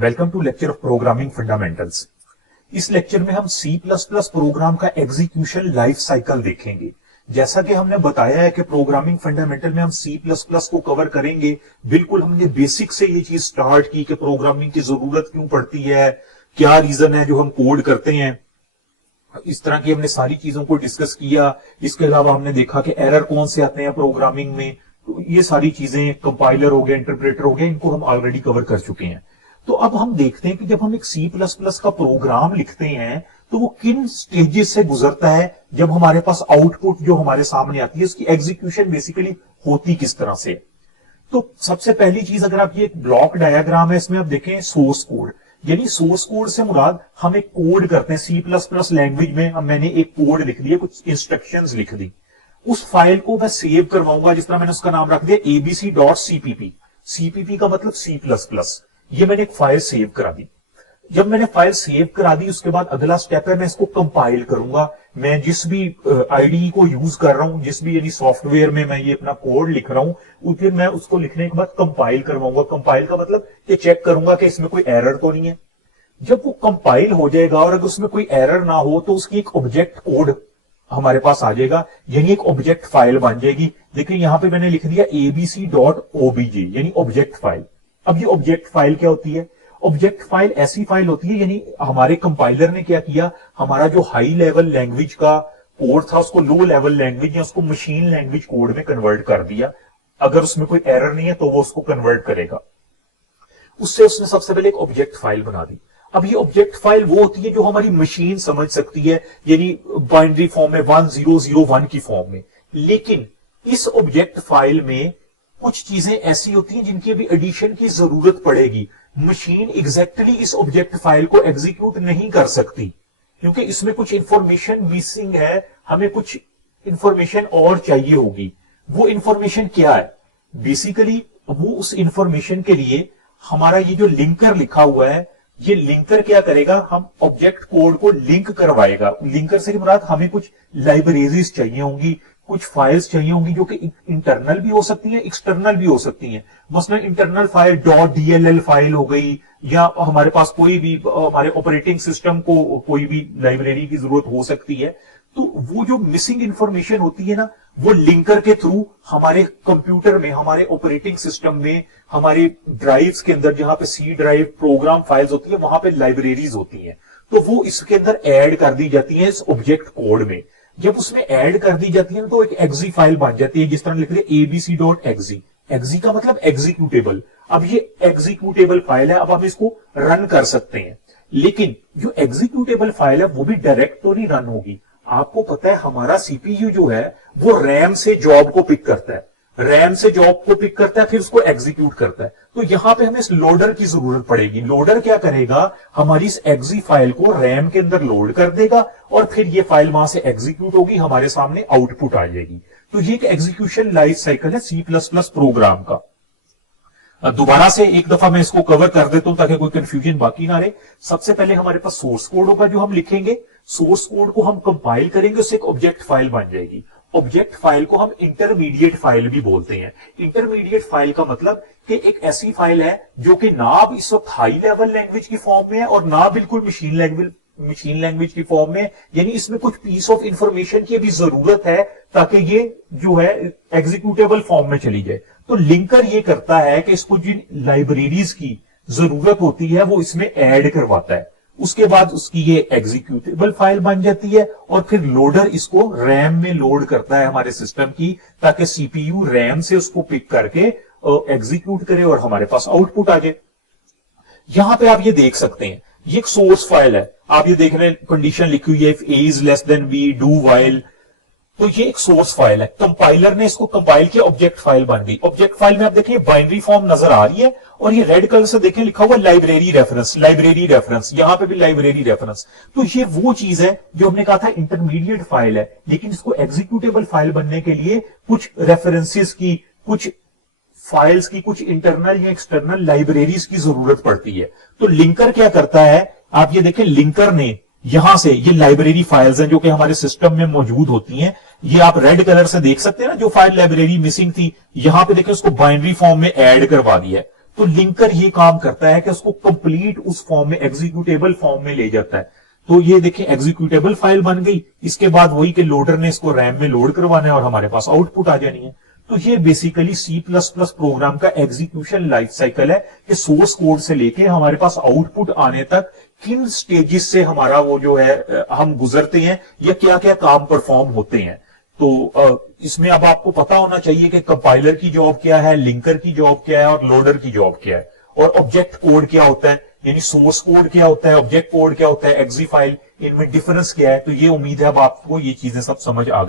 Welcome to lecture of programming fundamentals. इस lecture में हम C++ प्रोग्राम का एग्जीक्यूशन लाइफ साइकिल देखेंगे। जैसा कि हमने बताया है कि प्रोग्रामिंग फंडामेंटल में हम C++ को कवर करेंगे। बिल्कुल हमने बेसिक से ये चीज स्टार्ट की कि प्रोग्रामिंग की जरूरत क्यों पड़ती है, क्या रीजन है जो हम कोड करते हैं, इस तरह की हमने सारी चीजों को डिस्कस किया। इसके अलावा हमने देखा कि एरर कौन से आते हैं प्रोग्रामिंग में, तो ये सारी चीजें कंपाइलर हो गया, इंटरप्रेटर हो गया, इनको हम ऑलरेडी कवर कर चुके हैं। तो अब हम देखते हैं कि जब हम एक C++ का प्रोग्राम लिखते हैं तो वो किन स्टेजेस से गुजरता है। जब हमारे पास आउटपुट जो हमारे सामने आती है उसकी एग्जीक्यूशन बेसिकली होती किस तरह से। तो सबसे पहली चीज, अगर आप ये एक ब्लॉक डायग्राम है, इसमें आप देखें सोर्स कोड, यानी सोर्स कोड से मुराद हम एक कोड करते हैं C++ लैंग्वेज में। अब मैंने एक कोड लिख दिया, कुछ इंस्ट्रक्शंस लिख दी, उस फाइल को मैं सेव करवाऊंगा। जिस तरह मैंने उसका नाम रख दिया abc.cpp। cpp का मतलब C++। ये मैंने एक फाइल सेव करा दी। जब मैंने फाइल सेव करा दी, उसके बाद अगला स्टेप है मैं इसको कंपाइल करूंगा। मैं जिस भी आईडी को यूज कर रहा हूं, जिस भी यानी सॉफ्टवेयर में मैं ये अपना कोड लिख रहा हूं, फिर मैं उसको लिखने के बाद कंपाइल करवाऊंगा। कंपाइल का मतलब ये चेक करूंगा कि इसमें कोई एरर तो नहीं है। जब वो कंपाइल हो जाएगा और अगर उसमें कोई एरर ना हो तो उसकी एक ऑब्जेक्ट कोड हमारे पास आ जाएगा, यानी एक ऑब्जेक्ट फाइल बन जाएगी। देखिए यहां पे मैंने लिख दिया abc.obj यानी ऑब्जेक्ट फाइल। अब ये ऑब्जेक्ट फाइल क्या होती है? ऑब्जेक्ट फाइल ऐसी फाइल होती है, यानी हमारे कंपाइलर ने क्या किया, हमारा जो हाई लेवल लैंग्वेज का कोड था उसको लो लेवल लैंग्वेज या उसको मशीन लैंग्वेज कोड में कन्वर्ट कर दिया। अगर उसमें कोई एरर नहीं है तो वो उसको कन्वर्ट करेगा। उससे उसने सबसे पहले एक ऑब्जेक्ट फाइल बना दी। अब ये ऑब्जेक्ट फाइल वो होती है जो हमारी मशीन समझ सकती है, यानी बाइनरी फॉर्म में 1001 की फॉर्म में। लेकिन इस ऑब्जेक्ट फाइल में कुछ चीजें ऐसी होती हैं जिनकी अभी एडिशन की जरूरत पड़ेगी। मशीन एग्जैक्टली इस ऑब्जेक्ट फाइल को एग्जीक्यूट नहीं कर सकती क्योंकि इसमें कुछ इंफॉर्मेशन मिसिंग है, हमें कुछ इंफॉर्मेशन और चाहिए होगी। वो इंफॉर्मेशन क्या है? बेसिकली वो उस इंफॉर्मेशन के लिए हमारा ये जो लिंकर लिखा हुआ है, ये लिंकर क्या करेगा, हम ऑब्जेक्ट कोड को लिंक करवाएगा। लिंकर से मुराद हमें कुछ लाइब्रेरीज चाहिए होंगी, कुछ फाइल्स चाहिए होंगी जो कि इंटरनल भी हो सकती हैं, एक्सटर्नल भी हो सकती हैं। मसलन इंटरनल फाइल .dll फाइल हो गई, या हमारे पास कोई भी हमारे ऑपरेटिंग सिस्टम को कोई भी लाइब्रेरी की जरूरत हो सकती है। तो वो जो मिसिंग इंफॉर्मेशन होती है ना, वो लिंकर के थ्रू हमारे कंप्यूटर में, हमारे ऑपरेटिंग सिस्टम में, हमारे ड्राइव्स के अंदर, जहां पे सी ड्राइव प्रोग्राम फाइल्स होती है, वहां पे लाइब्रेरीज होती हैं, तो वो इसके अंदर ऐड कर दी जाती है इस ऑब्जेक्ट कोड में। जब उसमें ऐड कर दी जाती है तो एक एक्जी फाइल बन जाती है, जिस तरह लिख रहे abc.exe। एक्जी का मतलब एग्जीक्यूटेबल। अब ये एग्जीक्यूटेबल फाइल है, अब हम इसको रन कर सकते हैं। लेकिन जो एग्जीक्यूटेबल फाइल है वो भी डायरेक्ट तो नहीं रन होगी। आपको पता है हमारा सीपीयू जो है वो रैम से जॉब को पिक करता है, रैम से जॉब को पिक करता है, फिर उसको एग्जीक्यूट करता है। तो यहां पे हमें इस लोडर की जरूरत पड़ेगी। लोडर क्या करेगा, हमारी इस एक्जी फाइल को रैम के अंदर लोड कर देगा और फिर ये फाइल वहां से एग्जीक्यूट होगी, हमारे सामने आउटपुट आ जाएगी। तो ये एक एग्जीक्यूशन लाइफ साइकिल है C++ प्रोग्राम का। दोबारा से एक दफा मैं इसको कवर कर देता हूं ताकि कोई कंफ्यूजन बाकी ना रहे। सबसे पहले हमारे पास सोर्स कोड होगा जो हम लिखेंगे। सोर्स कोड को हम कंपाइल करेंगे, उससे एक ऑब्जेक्ट फाइल बन जाएगी। ऑब्जेक्ट फाइल को हम इंटरमीडिएट फाइल भी बोलते हैं। इंटरमीडिएट फाइल का मतलब कि एक ऐसी फाइल है जो कि ना अब इस वक्त हाई लेवल लैंग्वेज की फॉर्म में है और ना बिल्कुल मशीन लैंग्वेज की फॉर्म में, यानी इसमें कुछ पीस ऑफ इंफॉर्मेशन की भी जरूरत है ताकि ये जो है एग्जीक्यूटेबल फॉर्म में चली जाए। तो लिंकर ये करता है कि इसको जिन लाइब्रेरीज की जरूरत होती है वो इसमें ऐड करवाता है। उसके बाद उसकी ये एग्जीक्यूटेबल फाइल बन जाती है और फिर लोडर इसको रैम में लोड करता है हमारे सिस्टम की, ताकि सीपीयू रैम से उसको पिक करके एग्जीक्यूट करे और हमारे पास आउटपुट आ जाए। यहां पे आप ये देख सकते हैं, ये एक सोर्स फाइल है। आप ये देख रहे हैं कंडीशन लिखी हुई है, if a is less than b, do while. तो ये एक सोर्स फाइल है। कंपाइलर ने इसको कंपाइल किया, ऑब्जेक्ट फाइल बन गई। ऑब्जेक्ट फाइल में आप देखिए बाइनरी फॉर्म नजर आ रही है और ये रेड कलर से देखें लिखा हुआ लाइब्रेरी रेफरेंस, लाइब्रेरी रेफरेंस, यहां पे भी लाइब्रेरी रेफरेंस। तो ये वो चीज है जो हमने कहा था इंटरमीडिएट फाइल है, लेकिन इसको एग्जीक्यूटेबल फाइल बनने के लिए कुछ रेफरेंसेस की, कुछ फाइल्स की, कुछ इंटरनल या एक्सटर्नल लाइब्रेरीज की जरूरत पड़ती है। तो लिंकर क्या करता है, आप ये देखें, लिंकर ने यहां से ये लाइब्रेरी फाइल्स हैं जो कि हमारे सिस्टम में मौजूद होती हैं, ये आप रेड कलर से देख सकते हैं ना, जो फाइल लाइब्रेरी मिसिंग थी, यहां पे देखें उसको बाइनरी फॉर्म में ऐड करवा दिया है। तो लिंकर ये काम करता है कि उसको कंप्लीट उस फॉर्म में, एग्जीक्यूटेबल फॉर्म में ले जाता है। तो ये देखिए एग्जीक्यूटेबल फाइल बन गई, इसके बाद वही कि लोडर ने इसको रैम में लोड करवाना है और हमारे पास आउटपुट आ जानी है। तो ये बेसिकली C++ प्रोग्राम का एग्जीक्यूशन लाइफ साइकिल है कि सोर्स कोड से लेके हमारे पास आउटपुट आने तक किन स्टेजेस से हमारा वो जो है हम गुजरते हैं या क्या क्या काम परफॉर्म होते हैं। तो इसमें अब आपको पता होना चाहिए कि कंपाइलर की जॉब क्या है, लिंकर की जॉब क्या है और लोडर की जॉब क्या है, और ऑब्जेक्ट कोड क्या होता है, यानी सोर्स कोड क्या होता है, ऑब्जेक्ट कोड क्या होता है, एक्जी फाइल, इनमें डिफरेंस क्या है। तो ये उम्मीद है अब आपको ये चीजें सब समझ आ गई।